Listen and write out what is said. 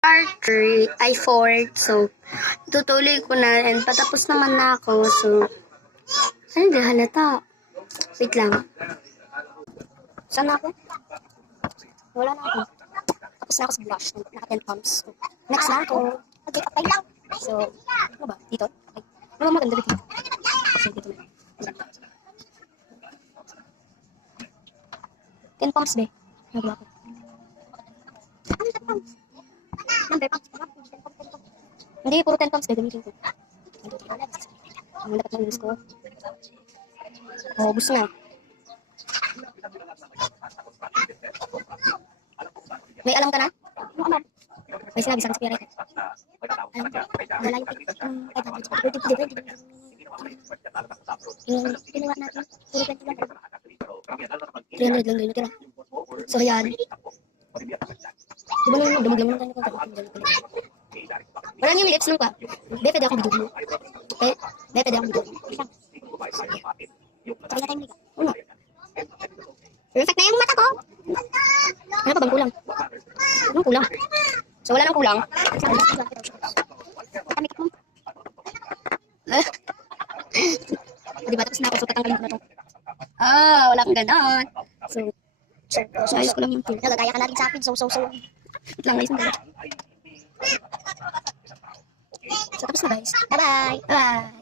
Part 3 ay 4. So, tutuloy ko na and patapos naman na ako. So, ay, hindi halata. Wait lang. Saan na ako? Wala na ako. Tapos na ako sa blush. Naka 10 pumps. So, next na ako. Okay, kapay lang. So, ano ba? Dito? Okay. Ano ba maganda dito? So, dito na. 10 pumps, be. Nagawa ko. Ano 10 pumps? Number pumps. Hindi, puro 10 pumps. Gagamitin ko. Ang dapat ng ko. Oh, gusto na. May alam ka na? May sinabi sa akin sa PRI. Alam ko. Wala yung pick. Yung ginawa natin. Puro 20 lang. 300 lang din. So, ayan. Di ba nung dumaglang tayo ng konti? Wala niyong lips lang pa. Be, pwede akong video mo. Be, pwede akong video mo. Sabay na tayo mga. Uno. Perfect na yung mata ko. Ano pa bang kulang? Anong kulang? So, wala nang kulang. Matamik mo. Diba, tapos na ako. So, tatanggalin ko na ito. Wala kang ganon. So, ayos ko lang yung tool. Nagagaya ka na rin sa akin. So. Wait lang, ayos mo dala. So, tapos na guys. Bye-bye. Bye-bye.